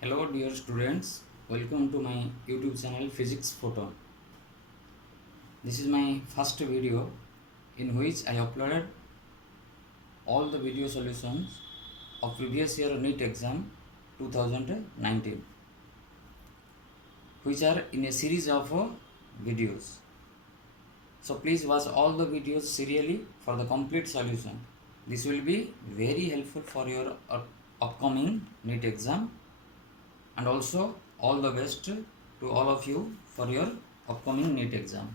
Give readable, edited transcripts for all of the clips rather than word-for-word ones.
Hello dear students, welcome to my YouTube channel Physics Photon. This is my first video in which I uploaded all the video solutions of previous year NEET exam 2019, which are in a series of videos. So please watch all the videos serially for the complete solution. This will be very helpful for your upcoming NEET exam, and also all the best to all of you for your upcoming NEET exam.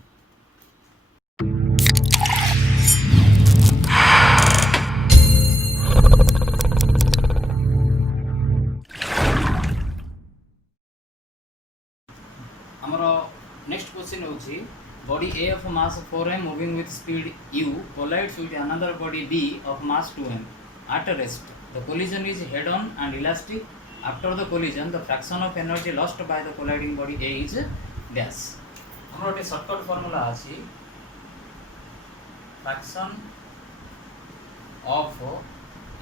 ଆମର next question ହେଉଛି body A of mass 4m moving with speed u collides with another body B of mass 2m at rest. The collision is head on and elastic. After the collision, the fraction of energy lost by the colliding body A is dash. ଆମର ଗୋଟେ shortcut formula ଅଛି, fraction of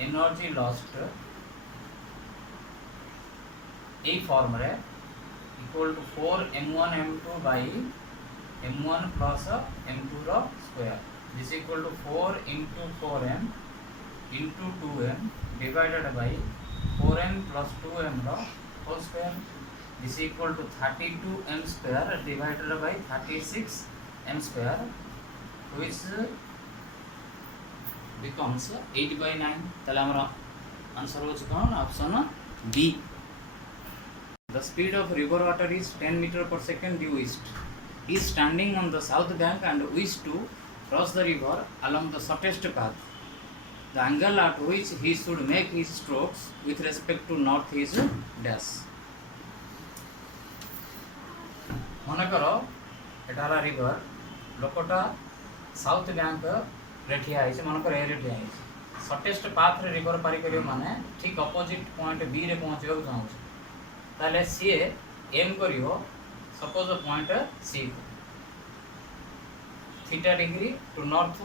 energy lost এই ফর্মরে equal to 4 m1 m2 by m1 plus m2 ro square. This is equal to 4 into 4m into 2m divided by 4m plus 2m ro whole square. This is equal to 32m square divided by 36m square, which becomes 8 by 9. তাহলে আমরা answer হচ্ছে কোন option B. The speed of river water is 10 meter per second due east. He is standing on the south bank and wishes to cross the river along the shortest path. The angle at which he should make his strokes with respect to north is dash. মনে করো এটা হলো river, লোকটা south bank রে ঠিয়া হয়েছে, মনে করো এ রে ঠিয়া হয়েছে, শর্টেস্ট পাথ রে রিভার পারি করিব মানে ঠিক অপোজিট পয়েন্ট বি রে পৌঁছବାକୁ চাହୁଛି, তাহলে সিଏ এম করিব suppose point C theta degree to north.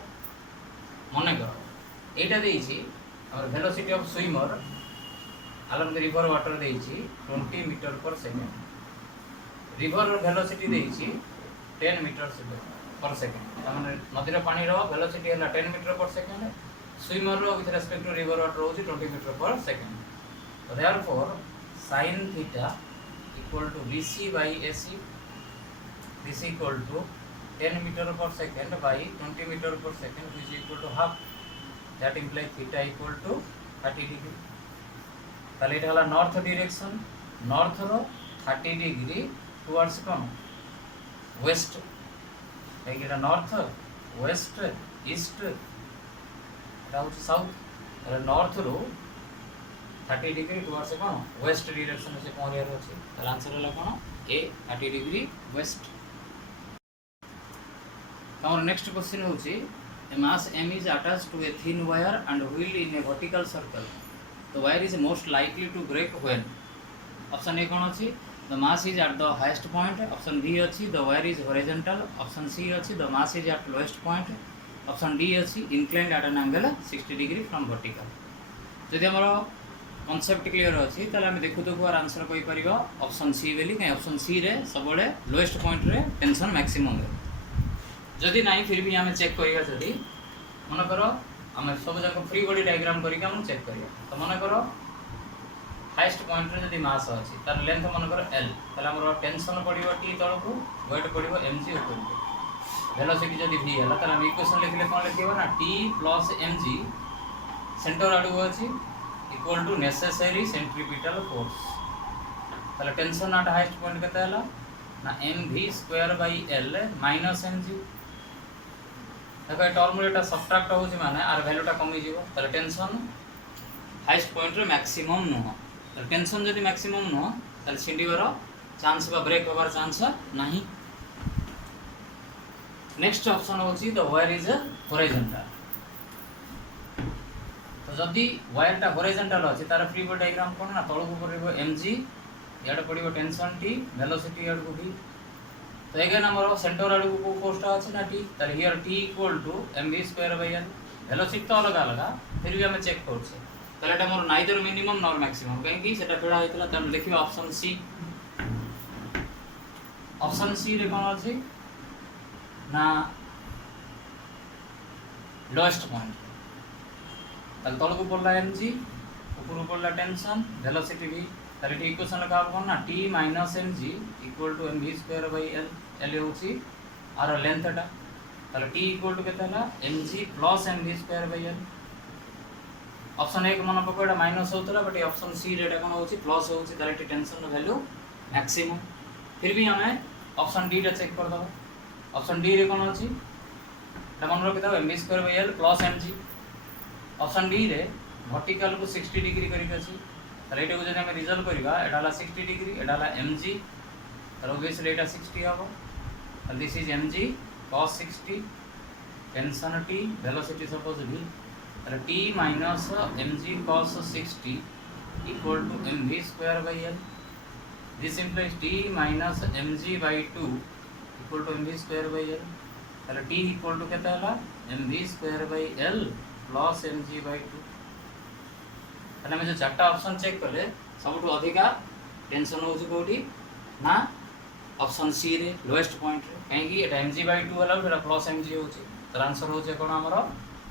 মনে করো এইটা দিয়েছি আমার velocity of swimmer along the river water ଦେଇଛି 20 metre per second. River velocity ଦେଇଛି 10 মিটার per second. মানে নদীর পানির ভেলোসিটি ହେଲା 10 metre per second, swimmer with respect to river water হଉଛି 20 metre per second. So therefore sin theta equal to BC by AC. This equal to 10 meter per second by 20 meter per second, which is equal to half. That implies theta equal to 30 degree. তাহলে এটা হলো north direction, north র 30 degree towards কোন West. Like এটা north, West, east, এটা হচ্ছে south. তাহলে north র 30 ডিগ্রি টুয়ার্ডস কোন ওয়েস্ট ডিরেকশন আছে কোন এর আছে. তাহলে आंसर হলো কোন এ 30 ডিগ্রি ওয়েস্ট. আমার নেক্সট কোশ্চেন হচ্ছে a mass m is attached to a thin wire and wheel in a vertical circle. The wire is most likely to break when. Option A কোন আছে, the mass is at the highest point. Option B আছে, the wire is horizontal. Option C আছে, the mass is at lowest point. Option D আছে, inclined at an angle 60 degree from vertical. যদি আমরা concept clear ଅଛି তাহলে আমি দেখୁ দেখୁ আর answer কই পারিবা option C বেলি, কাই অপশন সি রে सबले लोएस्ट पॉइंट रे टेंशन मैक्सिमम रे. যদি নাই फिर भी ଆମେ चेक करिया, যদি মনে করো ଆମେ ସବୁ ଯାକ फ्री बॉडी डायग्राम करिका हम चेक करिया. तो মনে করো हाईएस्ट पॉइंट रे যদি मास আছে তার লেंथ মনে করো l, তাহলে আমরা টেনশন পড়িব t তळକୁ, ওয়েট পড়িব mg উপরକୁ, ভেলোসিটি যদি v ହେଲା তাহলে আমি ইকুয়েশন লিখলে কোন লিখিব না t + mg সেন্টার আডু আছে equal to necessary centripetal force. তাহলে টেনশন at highest point কত হলো না mv square by l minus mg. দেখো এই টর্মুলেটা সাবট্রাক্ট হচ্ছে মানে আর ভ্যালুটা কমে যাব. তাহলে টেনশন হাইয়েস্ট পয়েন্ট রে ম্যাক্সিমাম নহ. তাহলে টেনশন যদি ম্যাক্সিমাম নহ তাহলে ছিন্ডিবার চান্স বা ব্রেক হবার চান্স নাই. নেক্সট অপশন হচ্ছে the wire is horizontal. তো যদি ওয়্যারটা হরিজন্টাল আছে তার ফ্রি বডি ডায়াগ্রাম কোন না তळକୁ পড়িব mg, ইয়াডে পড়িব টেনশন t, ভেলোসিটি ইয়াডକୁ v. তো এখানে আমার সেন্টার আডକୁ কো ফোর্সটা আছে না t, তার here t equal to mv square by l. Velocity তো अलग अलग, फिर भी हमें चेक করছে তাহলে এটা মোর নাইদর মিনিমম নর ম্যাক্সিমম কাହିଁକି সেটা ফেড়া হইতলা তাহলে লিখিবা অপশন সি। অপশন সি রে কোন আছে না লোয়েস্ট পয়েंट তাহলে তলকু পড়লা mg উপরকু পড়লা টেনশন ভেলোসিটি v তাহলে এই ইকুয়েশন লেখা হবে না t mg equal to mv square by l l হচ্ছে আর লেন্থ এটা তাহলে t ইকুয়াল টু কেতে হলা mg plus mv square by l। Option 1 मन पको एटा माइनस होतला बट ऑप्शन सी रे एटा कोन होची प्लस होची ताले टेंशन रो वैल्यू मैक्सिमम। फिर भी हमें ऑप्शन डी रे चेक कर दो। ऑप्शन डी रे कोन होची एटा मन रखि दो mv square by l plus mg। Option D रे वर्टिकल को 60 डिग्री करी अछि ताले एटा को जदि हम रिजल्व करबा एटा हला 60 डिग्री एटा हला mg तर ऑब्वियसली एटा 60 हबो and this is mg cos 60 tension t velocity suppose v t minus mg cos 60 equal to mv square by l. This implies t minus mg by 2 equal to mv square by l. ताले t equal to केता हला mv square by l plus mg by 2। ताले हम जो चारटा option check करले सबटु अधिका tension होउछ कोठी ना option C रे लोएस्ट पॉइंट रे काहे कि एटा mg by 2 हला एटा प्लस mg होउछ तो आंसर होउछ कोन हमरो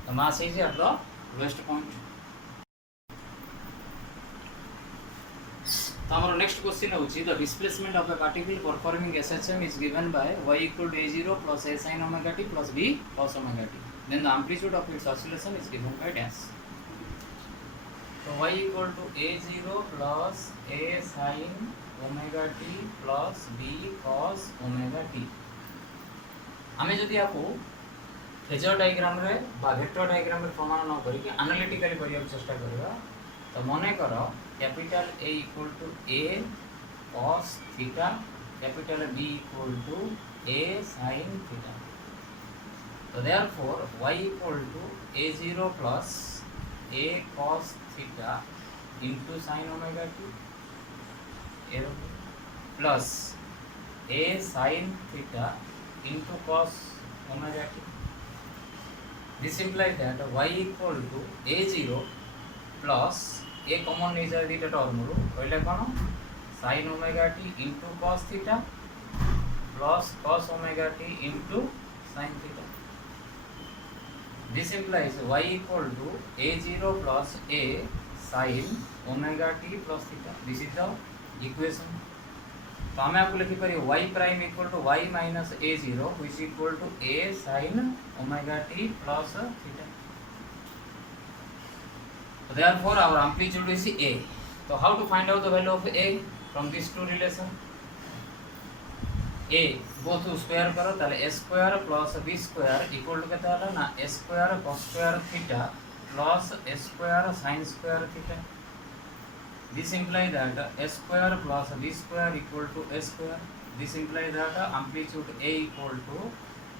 the mass is at the lowest point। तो हमारा नेक्स्ट क्वेश्चन होची the displacement of a particle performing SHM is given by y equal to a0 plus a sin omega t plus b cos omega t, then the amplitude of its oscillation is given by dash। तो y equal to a0 plus a sin omega t plus b cos omega t। हमें जदि आपको phasor diagram रे बा vector diagram रे प्रमाण न करी कि एनालिटिकली करिया चेष्टा करबा तो मने करो capital A equal to A cos theta capital B equal to A sin theta. तो therefore y equal to a0 plus A cos theta into sin omega t plus A sin theta into cos omega t। This implies that y equal to a0 plus a common is a theta term ru कहले कोन sin omega t into cos theta plus cos omega t into sin theta। This implies y equal to a0 plus a sin omega t plus theta। This is the equation। तो हमें आपको लिखी पारी y prime equal to y minus a0 which equal to a sin omega t plus theta। So therefore our amplitude is a। So how to find out the value of a from these two relation? a both square करो ताले a square plus b square equal to केता हला ना a square cos square theta plus a square sin square theta। This implies that a square plus b square equal to a square। This implies that amplitude a equal to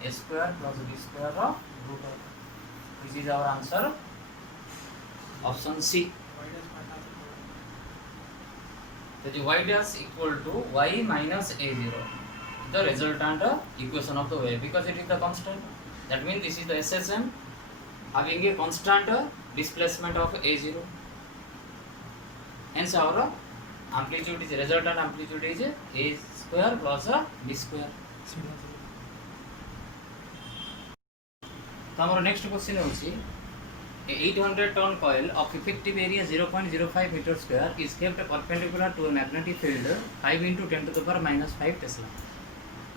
a square plus b square of root of। This is our answer option C। So the y dash equal to y minus a0 the resultant equation of the wave because it is the constant। That means this is the SSM having a constant displacement of a0। Hence our amplitude is resultant amplitude is a square plus b square। तो हमारा next question होची 800 ton coil of effective area 0.05 meter square is kept perpendicular to a magnetic field 5 into 10 to the power minus 5 Tesla।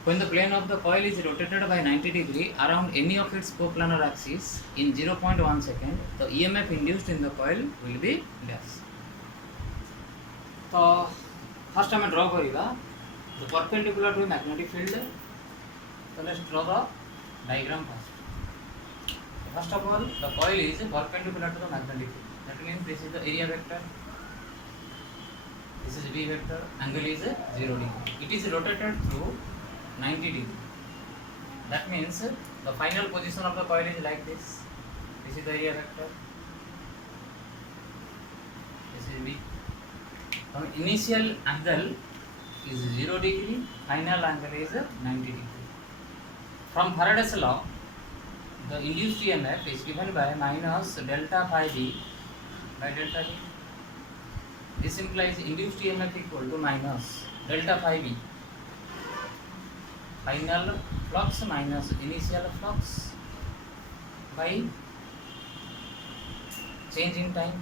When the plane of the coil is rotated by 90 degree around any of its coplanar axis in 0.1 second, the EMF induced in the coil will be dash। तो first हमें draw करिबा the perpendicular to magnetic field. तो let's draw the diagram first. First of all the coil is perpendicular to the magnetic field। That means this is the area vector, this is B vector, angle is 0 degree, it is rotated through 90 degree। That means the final position of the coil is like this is the area vector, this is B। Initial angle is 0 degree, final angle is 90 degree। From Faraday's law the induced EMF is given by minus delta phi b by delta t. This implies induced EMF equal to minus delta phi v, final flux minus initial flux by change in time.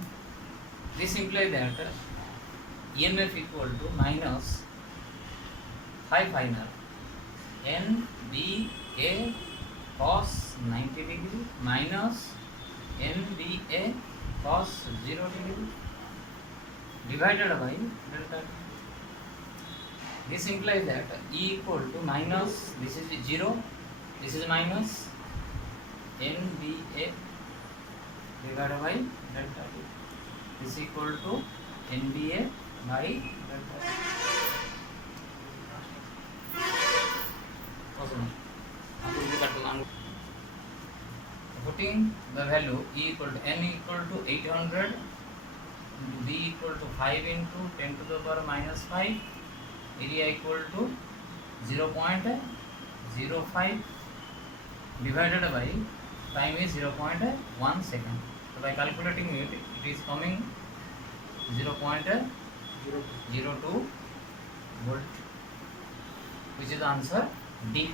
This implies that EMF equal to minus phi final NBA cos 90 degree minus NBA cos 0 degree divided by delta t. This implies that E equal to minus, this is 0, this is minus NBA divided by delta t. This equal to NBA by delta t. Putting the value E equal to N equal to 800, B equal to 5 into 10 to the power minus 5, area equal to 0.05 divided by time is 0.1 second. So by calculating it, it is coming 0.02 volt, which is the answer D.